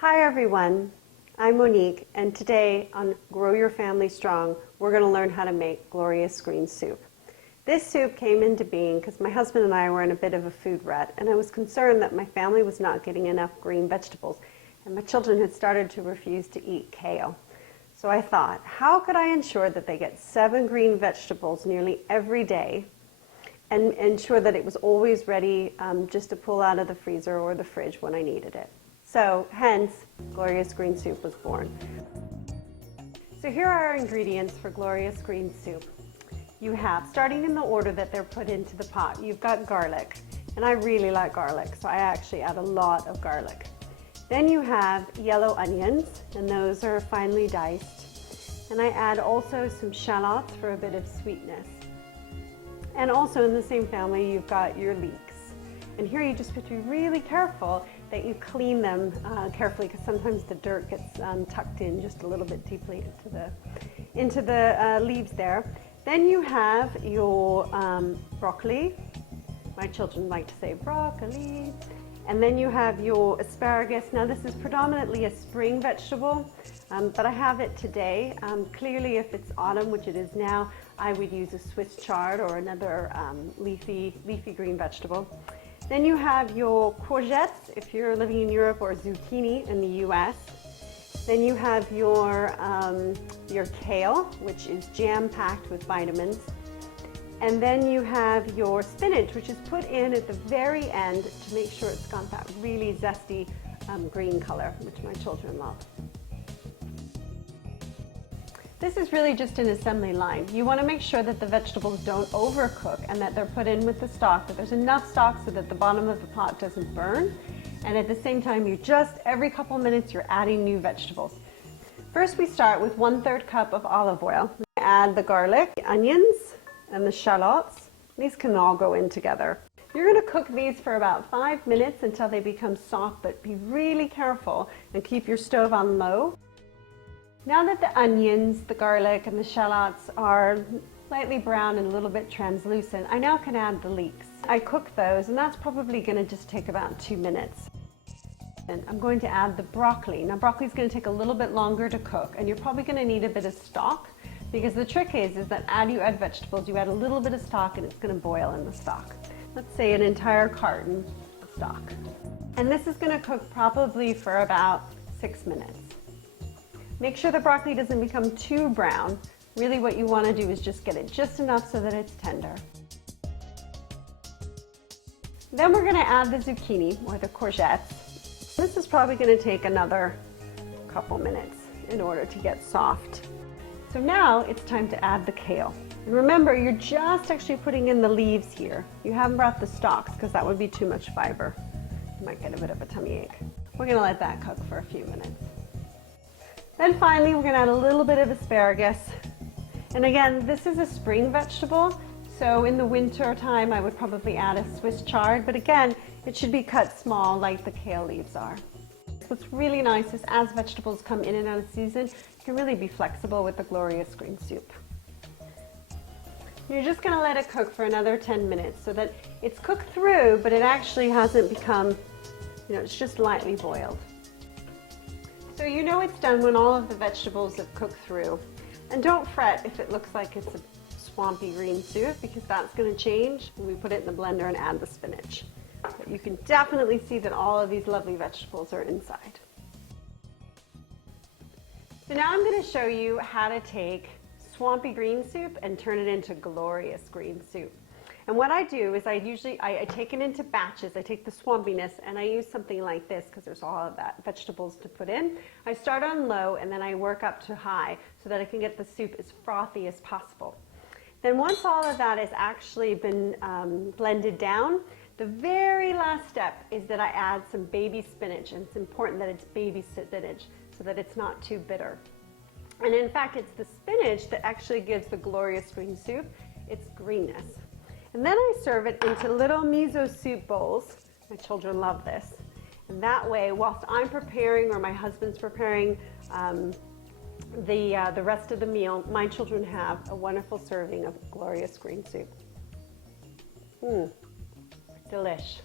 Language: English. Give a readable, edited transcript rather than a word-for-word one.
Hi everyone, I'm Monique, and today on Grow Your Family Strong, we're going to learn how to make glorious green soup. This soup came into being because my husband and I were in a bit of a food rut, and I was concerned that my family was not getting enough green vegetables, and my children had started to refuse to eat kale. So I thought, how could I ensure that they get 7 green vegetables nearly every day and ensure that it was always ready just to pull out of the freezer or the fridge when I needed it. So hence, Glorious Green Soup was born. So here are our ingredients for Glorious Green Soup. You have, starting in the order that they're put into the pot, you've got garlic, and I really like garlic, so I actually add a lot of garlic. Then you have yellow onions, and those are finely diced. And I add also some shallots for a bit of sweetness. And also in the same family, you've got your leeks. And here you just have to be really careful that you clean them carefully, because sometimes the dirt gets tucked in just a little bit deeply into the leaves there. Then you have your broccoli. My children like to say broccoli. And then you have your asparagus. Now this is predominantly a spring vegetable, but I have it today. Clearly if it's autumn, which it is now, I would use a Swiss chard or another leafy green vegetable. Then you have your courgettes, if you're living in Europe, or zucchini in the US. Then you have your kale, which is jam-packed with vitamins. And then you have your spinach, which is put in at the very end to make sure it's got that really zesty green color, which my children love. This is really just an assembly line. You want to make sure that the vegetables don't overcook and that they're put in with the stock, that there's enough stock so that the bottom of the pot doesn't burn. And at the same time, you just, every couple minutes, you're adding new vegetables. First, we start with 1/3 cup of olive oil. Add the garlic, the onions, and the shallots. These can all go in together. You're going to cook these for about 5 minutes until they become soft, but be really careful and keep your stove on low. Now that the onions, the garlic, and the shallots are slightly brown and a little bit translucent, I now can add the leeks. I cook those, and that's probably going to just take about 2 minutes. And I'm going to add the broccoli. Now broccoli is going to take a little bit longer to cook, and you're probably going to need a bit of stock, because the trick is that as you add vegetables, you add a little bit of stock and it's going to boil in the stock. Let's say an entire carton of stock. And this is going to cook probably for about 6 minutes. Make sure the broccoli doesn't become too brown. Really what you want to do is just get it just enough so that it's tender. Then we're going to add the zucchini or the courgettes. This is probably going to take another couple minutes in order to get soft. So now it's time to add the kale. And remember, you're just actually putting in the leaves here. You haven't brought the stalks because that would be too much fiber. You might get a bit of a tummy ache. We're going to let that cook for a few minutes. Then finally, we're going to add a little bit of asparagus. And again, this is a spring vegetable, so in the winter time, I would probably add a Swiss chard, but again, it should be cut small like the kale leaves are. What's really nice is as vegetables come in and out of season, you can really be flexible with the Glorious Green Soup. You're just going to let it cook for another 10 minutes so that it's cooked through, but it actually hasn't become, it's just lightly boiled. So you know it's done when all of the vegetables have cooked through. And don't fret if it looks like it's a swampy green soup, because that's going to change when we put it in the blender and add the spinach. But you can definitely see that all of these lovely vegetables are inside. So now I'm going to show you how to take swampy green soup and turn it into glorious green soup. And what I do is I take it into batches. I take the swampiness and I use something like this because there's all of that vegetables to put in. I start on low and then I work up to high so that I can get the soup as frothy as possible. Then once all of that has actually been blended down, the very last step is that I add some baby spinach, and it's important that it's baby spinach so that it's not too bitter. And in fact, it's the spinach that actually gives the glorious green soup its greenness. And then I serve it into little miso soup bowls. My children love this. And that way, whilst I'm preparing or my husband's preparing the rest of the meal, my children have a wonderful serving of glorious green soup. Delish.